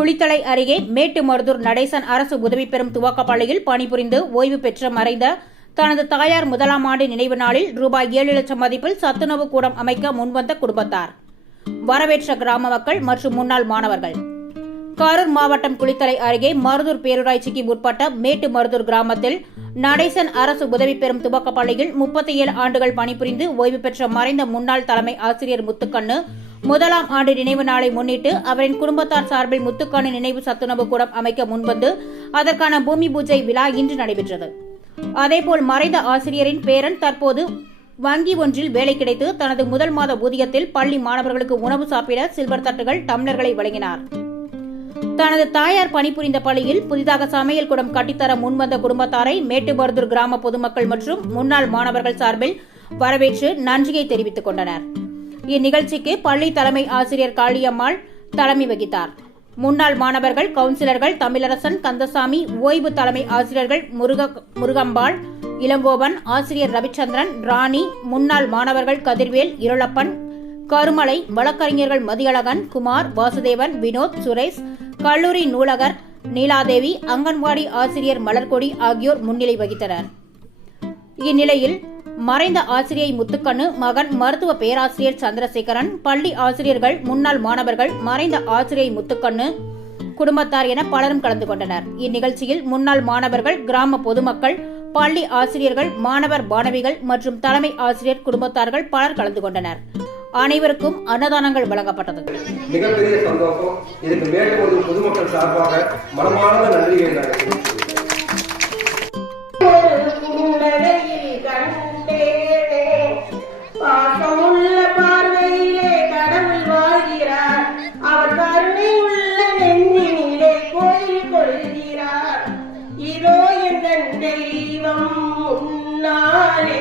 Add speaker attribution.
Speaker 1: குளித்தலை அருகே மேட்டுமருதூர் நடேசன் அரசு உதவி பெறும் துவக்கப்பள்ளியில் பணிபுரிந்து ஓய்வு பெற்று மறைந்த தனது தாயார் முதலாம் ஆண்டு நினைவு நாளில் ரூபாய் ஏழு லட்சம் மதிப்பில் சத்துணவு கூடம் அமைக்க முன்வந்த குடும்பத்தார். வரவேற்ற கிராம மக்கள் மற்றும் முன்னாள் மாணவர்கள். கரூர் மாவட்டம் குளித்தலை அருகே மருதூர் பேரூராட்சிக்கு உட்பட்ட மேட்டு மருதூர் கிராமத்தில் நடேசன் அரசு உதவி பெறும் துவக்கப்பள்ளியில் முப்பத்தி ஏழு ஆண்டுகள் பணிபுரிந்து ஓய்வு பெற்ற மறைந்த முன்னாள் தலைமை ஆசிரியர் முத்துக்கண்ணு முதலாம் ஆண்டு நினைவு நாளை முன்னிட்டு அவரின் குடும்பத்தார் சார்பில் முத்துக்கான நினைவு சத்துணவு கூடம் அமைக்க முன்வந்து அதற்கான பூமி பூஜை விழா இன்று நடைபெற்றது. அதேபோல் மறைந்த ஆசிரியரின் பேரன் தற்போது வங்கி ஒன்றில் வேலை கிடைத்து தனது முதல் மாத ஊதியத்தில் பள்ளி மாணவர்களுக்கு உணவு சாப்பிட சில்வர் தட்டுகள் டம்ளர்களை வழங்கினார். தனது தாயார் பணிபுரிந்த பள்ளியில் புதிதாக சமையல் குடம் கட்டித்தர முன்வந்த குடும்பத்தாரை மேட்டுபர்தூர் கிராம பொதுமக்கள் மற்றும் முன்னாள் மாணவர்கள் சார்பில் வரவேற்று நன்றியை தெரிவித்துக் கொண்டனர். இந்நிகழ்ச்சிக்கு பள்ளி தலைமை ஆசிரியர் காளியம்மாள் தலைமை வகித்தார். முன்னாள் மாணவர்கள் கவுன்சிலர்கள் தமிழரசன் கந்தசாமி ஓய்வு தலைமை ஆசிரியர்கள் முருக முருகம்பாள் இளங்கோவன் ஆசிரியர் ரவிச்சந்திரன் ராணி முன்னாள் மாணவர்கள் கதிர்வேல் இருளப்பன் கருமலை வழக்கறிஞர்கள் மதியழகன் குமார் வாசுதேவன் வினோத் சுரேஷ் கல்லூரி நூலகர் நீலாதேவி அங்கன்வாடி ஆசிரியர் மலர்கொடி ஆகியோர் முன்னிலை வகித்தனர். இந்நிலையில் மறைந்த ஆசிரியை முத்துக்கண்ணு மகன் மருத்துவ பேராசிரியர் சந்திரசேகரன் பள்ளி ஆசிரியர்கள் முன்னாள் மாணவர்கள் மறைந்த ஆசிரியை முத்துக்கண்ணு குடும்பத்தார் என பலரும் கலந்து கொண்டனர். இந்நிகழ்ச்சியில் முன்னாள் மாணவர்கள் கிராம பொதுமக்கள் பள்ளி ஆசிரியர்கள் மாணவர் மாணவிகள் மற்றும் தலைமை ஆசிரியர் குடும்பத்தார்கள் பலர் கலந்து கொண்டனர். அனைவருக்கும் அன்னதானங்கள் வழங்கப்பட்டது.
Speaker 2: மிகப்பெரிய சந்தோஷம். இதுக்கு மேற்கொண்டு பொதுமக்கள் சார்பாக மனமார்ந்த நன்றியை
Speaker 3: தெய்வம் முன்னாலே